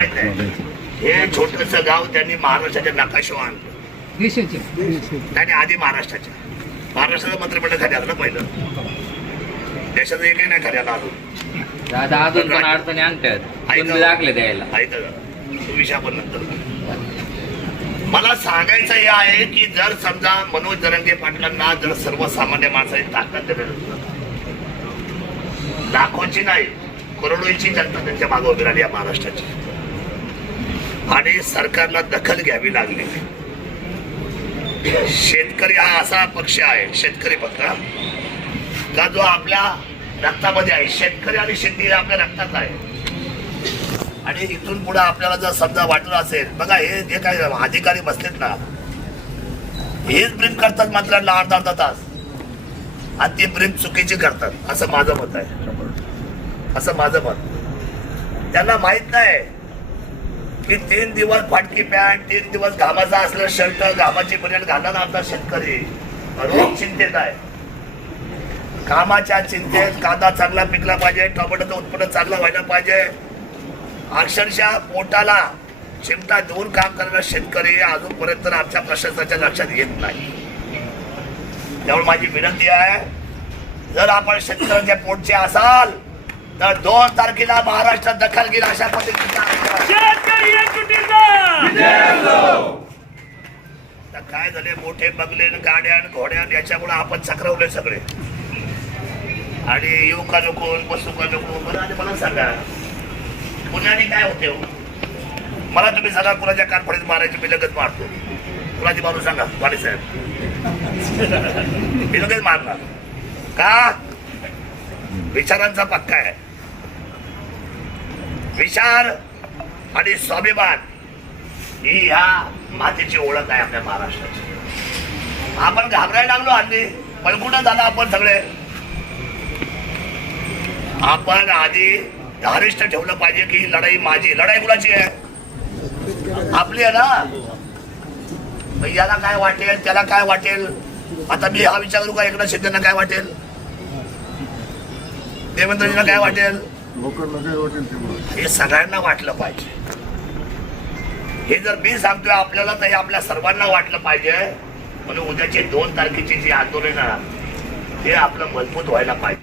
हे छोटस गाव त्यांनी महाराष्ट्राच्या नकाशावर आणलं. नाही आधी महाराष्ट्राचं मंत्रिमंडळ खाली आलं ना पहिलं. देशाचं एकही नाही खाली आलं अजून. अडचणी आणतात दाखले द्यायला विषय आपण नंतर. मला सांगायचं हे आहे की जर समजा मनोज जरांगे पाटलांना जर सर्वसामान्य माणसाची ताकद दिली, लाखोंची नाही करोडोंची जनता त्यांच्या मागे उभी राहिली या महाराष्ट्राची, आणि सरकारला दखल घ्यावी लागली. शेतकरी हा असा पक्ष आहे, शेतकरी पक्ष का जो आपल्या रक्तामध्ये आहे. शेतकरी आणि शेती आपल्या रक्तात आहे. आणि इथून पुढे आपल्याला जर समजा वाटलं असेल, बघा हे जे काही अधिकारी बसलेत ना, हेच ब्रीफ करतात मात्र अर्धा तास, आणि ती ब्रीफ चुकीची करतात, असं माझं मत आहे. असं माझं मत. त्यांना माहित नाही की 3 दिवस फाटकी पॅन्ट, 3 दिवस घामाचा असलं शर्ट, घामाची बनियान घालणार आमचा शेतकरी रोज चिंतेत आहे. कामाच्या चिंतेत, कांदा चांगला पिकला पाहिजे, टोमॅटोचं उत्पन्न चांगलं व्हायला पाहिजे, अक्षरशः पोटाला चिमटा देऊन काम करणारा शेतकरी अजूनपर्यंत आमच्या प्रशासनाच्या लक्षात येत नाही. त्यामुळे माझी विनंती आहे, जर आपण शेतकऱ्यांच्या पोटचे असाल तर 2 तारखेला महाराष्ट्रात दखल घेईल अशा पद्धतीने. काय झाले, मोठे बंगले, गाड्या, घोड्या याच्यामुळे आपण चक्रवले सगळे, आणि येऊ का नको, बसू का नको. बरं, आणि मला सांगा पुण्याने काय होते हो? मला तुम्ही सांगा, कुणाच्या कानफडीत मारायची, मी लगेच मारतो. कुणाची मारू सांगा, वाले साहेब, मी लगेच मारणार का? विचारांचा पक्का आहे. विचार आणि स्वाभिमान ही ह्या मातेची ओळख आहे आपल्या महाराष्ट्राची. आपण घाबरायला लागलो, हल्ली पळकुटं झालं आपण सगळे. आपण आधी धारिष्ट ठेवलं पाहिजे की ही लढाई माझी. लढाई कुणाची आहे? आपली आहे ना. याला काय वाटेल, त्याला काय वाटेल. आता मी हा विचार करू का, एकनाथ शिंदेना काय वाटेल, देवेंद्रजींना काय वाटेल, हे सगळ्यांना वाटलं पाहिजे. हे जर मी सांगतोय आपल्याला, तर हे आपल्या सर्वांना वाटलं पाहिजे. म्हणून उद्याचे 2 तारखेची जी आंदोलन आहे ते आपलं मजबूत व्हायला पाहिजे.